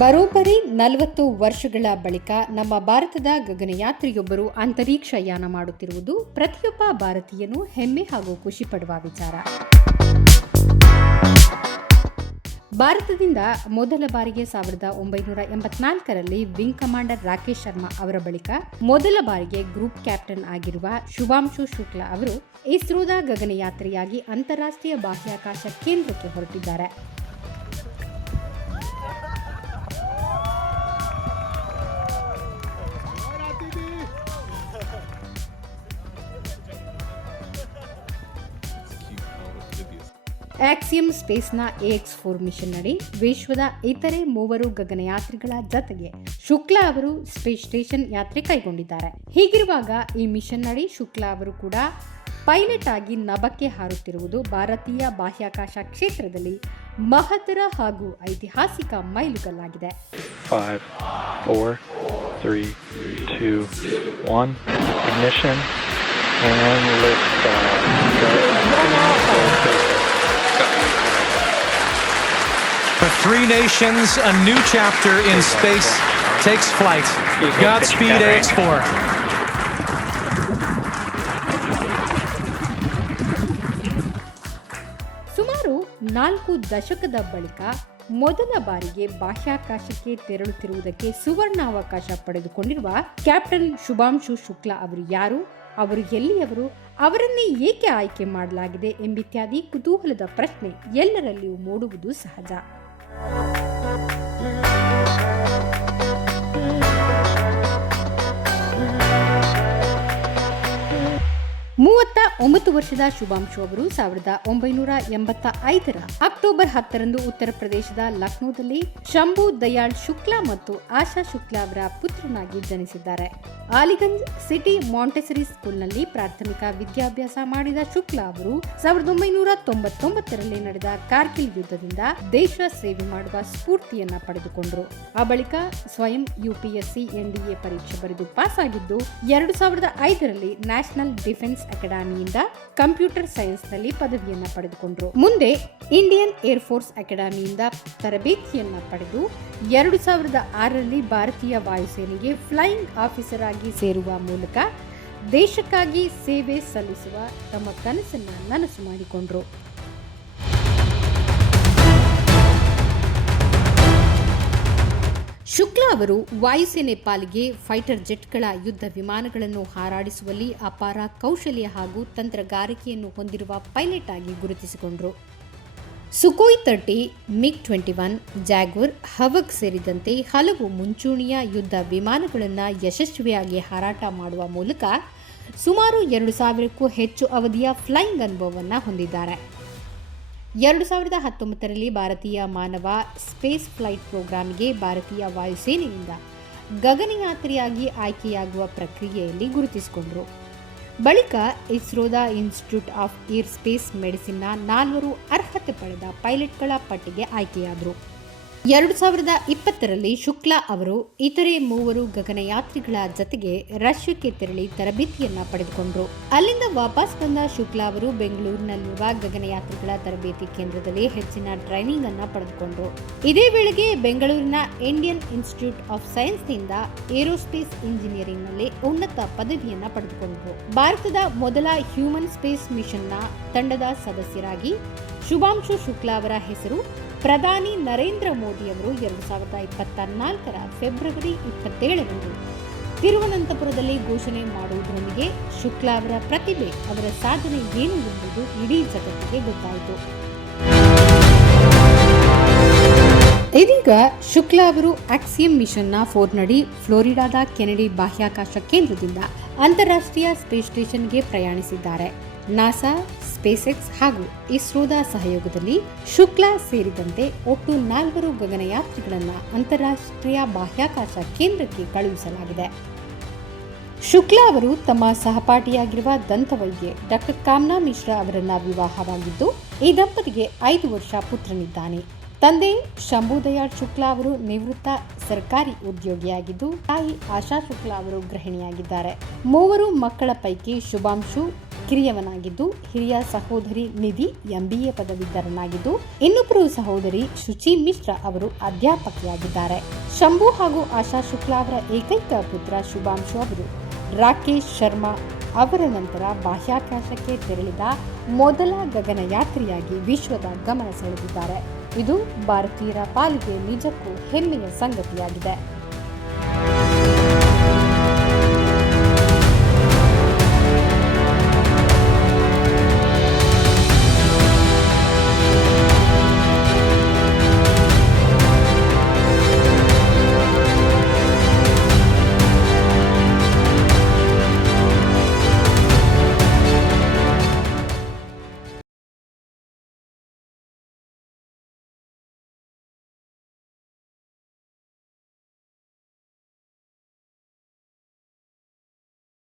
ಬರೋಬ್ಬರಿ ನಲವತ್ತು ವರ್ಷಗಳ ಬಳಿಕ ನಮ್ಮ ಭಾರತದ ಗಗನಯಾತ್ರಿಯೊಬ್ಬರು ಅಂತರಿಕ್ಷ ಯಾನ ಮಾಡುತ್ತಿರುವುದು ಪ್ರತಿಯೊಬ್ಬ ಭಾರತೀಯನು ಹೆಮ್ಮೆ ಹಾಗೂ ಖುಷಿ ಪಡುವ ವಿಚಾರ. ಭಾರತದಿಂದ ಮೊದಲ ಬಾರಿಗೆ ಸಾವಿರದ ಒಂಬೈನೂರ ಎಂಬತ್ನಾಲ್ಕರಲ್ಲಿ ವಿಂಗ್ ಕಮಾಂಡರ್ ರಾಕೇಶ್ ಶರ್ಮಾ ಅವರ ಬಳಿಕ ಮೊದಲ ಬಾರಿಗೆ ಗ್ರೂಪ್ ಕ್ಯಾಪ್ಟನ್ ಆಗಿರುವ ಶುಭಾಂಶು ಶುಕ್ಲಾ ಅವರು ಇಸ್ರೋದ ಗಗನಯಾತ್ರೆಯಾಗಿ ಅಂತಾರಾಷ್ಟ್ರೀಯ ಬಾಹ್ಯಾಕಾಶ ಕೇಂದ್ರಕ್ಕೆ ಹೊರಟಿದ್ದಾರೆ. ಆಕ್ಸಿಯಂ ಸ್ಪೇಸ್ನ ಎಕ್ಸ್ ಫೋರ್ ಮಿಷನ್ ಅಡಿ ವಿಶ್ವದ ಇತರೆ ಮೂವರು ಗಗನಯಾತ್ರಿಗಳ ಜತೆಗೆ ಶುಕ್ಲಾ ಅವರು ಸ್ಪೇಸ್ ಸ್ಟೇಷನ್ ಯಾತ್ರೆ ಕೈಗೊಂಡಿದ್ದಾರೆ. ಹೀಗಿರುವಾಗ ಈ ಮಿಷನ್ ಅಡಿ ಶುಕ್ಲಾ ಅವರು ಕೂಡ ಪೈಲಟ್ ಆಗಿ ನಭಕ್ಕೆ ಹಾರುತ್ತಿರುವುದು ಭಾರತೀಯ ಬಾಹ್ಯಾಕಾಶ ಕ್ಷೇತ್ರದಲ್ಲಿ ಮಹತ್ತರ ಹಾಗೂ ಐತಿಹಾಸಿಕ ಮೈಲುಗಲ್ಲಾಗಿದೆ. Ignition. And lift two, For three nations, a new chapter in space takes flight. Godspeed, AX4. ಸುಮಾರು ನಾಲ್ಕು ದಶಕದ ಬಳಿಕ ಮೊದಲ ಬಾರಿಗೆ ಬಾಹ್ಯಾಕಾಶಕ್ಕೆ ತೆರಳುತ್ತಿರುವುದಕ್ಕೆ ಸುವರ್ಣಾವಕಾಶ ಪಡೆದುಕೊಂಡಿರುವ ಕ್ಯಾಪ್ಟನ್ ಶುಭಾಂಶು ಶುಕ್ಲಾ ಅವರು ಯಾರು ಅವರು ಎಲ್ಲಿಯವರು ಅವರನ್ನೇ ಏಕೆ ಆಯ್ಕೆ ಮಾಡಲಾಗಿದೆ ಎಂಬಿತ್ಯಾದಿ ಕುತೂಹಲದ ಪ್ರಶ್ನೆ ಎಲ್ಲರಲ್ಲಿಯೂ ಮೂಡುವುದು ಸಹಜ Yeah. ಮೂವತ್ತ ಒಂಬತ್ತು ವರ್ಷದ ಶುಭಾಂಶು ಅವರು ಸಾವಿರದ ಒಂಬೈನೂರ ಎಂಬತ್ತ ಐದರ ಅಕ್ಟೋಬರ್ ಹತ್ತರಂದು ಉತ್ತರ ಪ್ರದೇಶದ ಲಕ್ನೋದಲ್ಲಿ ಶಂಭು ದಯಾಳ್ ಶುಕ್ಲಾ ಮತ್ತು ಆಶಾ ಶುಕ್ಲಾ ಅವರ ಪುತ್ರನಾಗಿ ಜನಿಸಿದ್ದಾರೆ. ಆಲಿಗಂಜ್ ಸಿಟಿ ಮಾಂಟೆಸರಿ ಸ್ಕೂಲ್ನಲ್ಲಿ ಪ್ರಾಥಮಿಕ ವಿದ್ಯಾಭ್ಯಾಸ ಮಾಡಿದ ಶುಕ್ಲಾ ಅವರು ಸಾವಿರದ ಒಂಬೈನೂರ ತೊಂಬತ್ತೊಂಬತ್ತರಲ್ಲಿ ನಡೆದ ಕಾರ್ಗಿಲ್ ಯುದ್ಧದಿಂದ ದೇಶ ಸೇವೆ ಮಾಡುವ ಸ್ಫೂರ್ತಿಯನ್ನ ಪಡೆದುಕೊಂಡರು. ಆ ಬಳಿಕ ಸ್ವಯಂ ಯುಪಿಎಸ್ಸಿ ಎನ್ಡಿಎ ಪರೀಕ್ಷೆ ಬರೆದು ಪಾಸ್ ಆಗಿದ್ದು ಎರಡು ಸಾವಿರದ ಐದರಲ್ಲಿ ನ್ಯಾಷನಲ್ ಡಿಫೆನ್ಸ್ ಅಕಾಡೆಮಿಯಿಂದ ಕಂಪ್ಯೂಟರ್ ಸೈನ್ಸ್ನಲ್ಲಿ ಪದವಿಯನ್ನ ಪಡೆದುಕೊಂಡರು. ಮುಂದೆ ಇಂಡಿಯನ್ ಏರ್ ಫೋರ್ಸ್ ಅಕಾಡೆಮಿಯಿಂದ ತರಬೇತಿಯನ್ನು ಪಡೆದು ಎರಡು ಸಾವಿರದ ಆರರಲ್ಲಿ ಭಾರತೀಯ ವಾಯುಸೇನೆಗೆ ಫ್ಲೈಯಿಂಗ್ ಆಫೀಸರ್ ಆಗಿ ಸೇರುವ ಮೂಲಕ ದೇಶಕ್ಕಾಗಿ ಸೇವೆ ಸಲ್ಲಿಸುವ ತಮ್ಮ ಕನಸನ್ನು ನನಸು ಮಾಡಿಕೊಂಡ್ರು. ಶುಕ್ಲಾ ಅವರು ವಾಯುಸೇನೆ ಪಾಲಿಗೆ ಫೈಟರ್ ಜೆಟ್ಗಳ ಯುದ್ಧ ವಿಮಾನಗಳನ್ನು ಹಾರಾಡಿಸುವಲ್ಲಿ ಅಪಾರ ಕೌಶಲ್ಯ ಹಾಗೂ ತಂತ್ರಗಾರಿಕೆಯನ್ನು ಹೊಂದಿರುವ ಪೈಲಟ್ ಆಗಿ ಗುರುತಿಸಿಕೊಂಡರು. Sukhoi thirty, MiG twenty one, Jaguar, Hawk ಸೇರಿದಂತೆ ಹಲವು ಮುಂಚೂಣಿಯ ಯುದ್ಧ ವಿಮಾನಗಳನ್ನು ಯಶಸ್ವಿಯಾಗಿ ಹಾರಾಟ ಮಾಡುವ ಮೂಲಕ ಸುಮಾರು ಎರಡು ಸಾವಿರಕ್ಕೂ ಹೆಚ್ಚು ಅವಧಿಯ ಫ್ಲೈಯಿಂಗ್ ಅನುಭವವನ್ನು ಹೊಂದಿದ್ದಾರೆ. ಎರಡು ಸಾವಿರದ ಹತ್ತೊಂಬತ್ತರಲ್ಲಿ ಭಾರತೀಯ ಮಾನವ ಸ್ಪೇಸ್ ಫ್ಲೈಟ್ ಪ್ರೋಗ್ರಾಂಗೆ ಭಾರತೀಯ ವಾಯುಸೇನೆಯಿಂದ ಗಗನಯಾತ್ರಿಯಾಗಿ ಆಯ್ಕೆಯಾಗುವ ಪ್ರಕ್ರಿಯೆಯಲ್ಲಿ ಗುರುತಿಸಿಕೊಂಡರು. ಬಳಿಕ ಇಸ್ರೋದ ಇನ್ಸ್ಟಿಟ್ಯೂಟ್ ಆಫ್ ಏರ್ ಸ್ಪೇಸ್ ಮೆಡಿಸಿನ್ನ ನಾಲ್ವರು ಅರ್ಹತೆ ಪಡೆದ ಪೈಲಟ್ಗಳ ಪಟ್ಟಿಗೆ ಆಯ್ಕೆಯಾದರು. ಎರಡು ಸಾವಿರದ ಇಪ್ಪತ್ತರಲ್ಲಿ ಶುಕ್ಲಾ ಅವರು ಇತರೆ ಮೂವರು ಗಗನಯಾತ್ರಿಗಳ ಜತೆಗೆ ರಷ್ಯಕ್ಕೆ ತೆರಳಿ ತರಬೇತಿಯನ್ನ ಪಡೆದುಕೊಂಡರು. ಅಲ್ಲಿಂದ ವಾಪಸ್ ಬಂದ ಶುಕ್ಲಾ ಅವರು ಬೆಂಗಳೂರಿನಲ್ಲಿರುವ ಗಗನಯಾತ್ರಿಗಳ ತರಬೇತಿ ಕೇಂದ್ರದಲ್ಲಿ ಹೆಚ್ಚಿನ ಟ್ರೈನಿಂಗ್ ಅನ್ನ ಪಡೆದುಕೊಂಡರು. ಇದೇ ವೇಳೆಗೆ ಬೆಂಗಳೂರಿನ ಇಂಡಿಯನ್ ಇನ್ಸ್ಟಿಟ್ಯೂಟ್ ಆಫ್ ಸೈನ್ಸ್ನಿಂದ ಏರೋಸ್ಪೇಸ್ ಇಂಜಿನಿಯರಿಂಗ್ನಲ್ಲಿ ಉನ್ನತ ಪದವಿಯನ್ನ ಪಡೆದುಕೊಂಡರು. ಭಾರತದ ಮೊದಲ ಹ್ಯೂಮನ್ ಸ್ಪೇಸ್ ಮಿಷನ್ನ ತಂಡದ ಸದಸ್ಯರಾಗಿ ಶುಭಾಂಶು ಶುಕ್ಲಾ ಅವರ ಹೆಸರು ಪ್ರಧಾನಿ ನರೇಂದ್ರ ಮೋದಿಯವರು ಎರಡು ಸಾವಿರದ ಇಪ್ಪತ್ತ ನಾಲ್ಕರ ಫೆಬ್ರವರಿ ಇಪ್ಪತ್ತೇಳರಂದು ತಿರುವನಂತಪುರದಲ್ಲಿ ಘೋಷಣೆ ಮಾಡುವುದರೊಂದಿಗೆ ಶುಕ್ಲಾ ಅವರ ಪ್ರತಿಭೆ, ಅವರ ಸಾಧನೆ ಏನು ಎಂಬುದು ಇಡೀ ಜಗತ್ತಿಗೆ ಗೊತ್ತಾಯಿತು. ಇದೀಗ ಶುಕ್ಲಾ ಅವರು ಆಕ್ಸಿಯಂ ಮಿಷನ್ನ ಫೋರ್ನಡಿ ಫ್ಲೋರಿಡಾದ ಕೆನಡಿ ಬಾಹ್ಯಾಕಾಶ ಕೇಂದ್ರದಿಂದ ಅಂತಾರಾಷ್ಟ್ರೀಯ ಸ್ಪೇಸ್ ಸ್ಟೇಷನ್ಗೆ ಪ್ರಯಾಣಿಸಿದ್ದಾರೆ. ನಾಸಾ ಸ್ಪೇಸೆಕ್ಸ್ ಹಾಗೂ ಇಸ್ರೋದ ಸಹಯೋಗದಲ್ಲಿ ಶುಕ್ಲಾ ಸೇರಿದಂತೆ ಒಟ್ಟು ನಾಲ್ವರು ಗಗನಯಾತ್ರಿಗಳನ್ನು ಅಂತಾರಾಷ್ಟ್ರೀಯ ಬಾಹ್ಯಾಕಾಶ ಕೇಂದ್ರಕ್ಕೆ ಕಳುಹಿಸಲಾಗಿದೆ. ಶುಕ್ಲಾ ಅವರು ತಮ್ಮ ಸಹಪಾಠಿಯಾಗಿರುವ ದಂತವೈದ್ಯೆ ಡಾಕ್ಟರ್ ಕಾಮನಾ ಮಿಶ್ರಾ ಅವರನ್ನ ವಿವಾಹವಾಗಿದ್ದು, ಈ ದಂಪತಿಗೆ ಐದು ವರ್ಷ ಪುತ್ರನಿದ್ದಾನೆ. ತಂದೆ ಶಂಭುದಯಾಳ್ ಶುಕ್ಲಾ ಅವರು ನಿವೃತ್ತ ಸರ್ಕಾರಿ ಉದ್ಯೋಗಿಯಾಗಿದ್ದು, ತಾಯಿ ಆಶಾ ಶುಕ್ಲಾ ಅವರು ಗೃಹಿಣಿಯಾಗಿದ್ದಾರೆ. ಮೂವರು ಮಕ್ಕಳ ಪೈಕಿ ಶುಭಾಂಶು ಕಿರಿಯವನಾಗಿದ್ದು, ಹಿರಿಯ ಸಹೋದರಿ ನಿಧಿ ಎಂಬಿಎ ಪದವೀಧರನಾಗಿದ್ದು, ಇನ್ನೊಬ್ಬರು ಸಹೋದರಿ ಶುಚಿ ಮಿಶ್ರಾ ಅವರು ಅಧ್ಯಾಪಕಿಯಾಗಿದ್ದಾರೆ. ಶಂಭು ಹಾಗೂ ಆಶಾ ಶುಕ್ಲಾ ಅವರ ಏಕೈಕ ಪುತ್ರ ಶುಭಾಂಶು ಅವರು ರಾಕೇಶ್ ಶರ್ಮಾ ಅವರ ನಂತರ ಬಾಹ್ಯಾಕಾಶಕ್ಕೆ ತೆರಳಿದ ಮೊದಲ ಗಗನಯಾತ್ರಿಯಾಗಿ ವಿಶ್ವದ ಗಮನ ಸೆಳೆದಿದ್ದಾರೆ. ಇದು ಭಾರತೀಯರ ಪಾಲಿಗೆ ನಿಜಕ್ಕೂ ಹೆಮ್ಮೆಯ ಸಂಗತಿಯಾಗಿದೆ.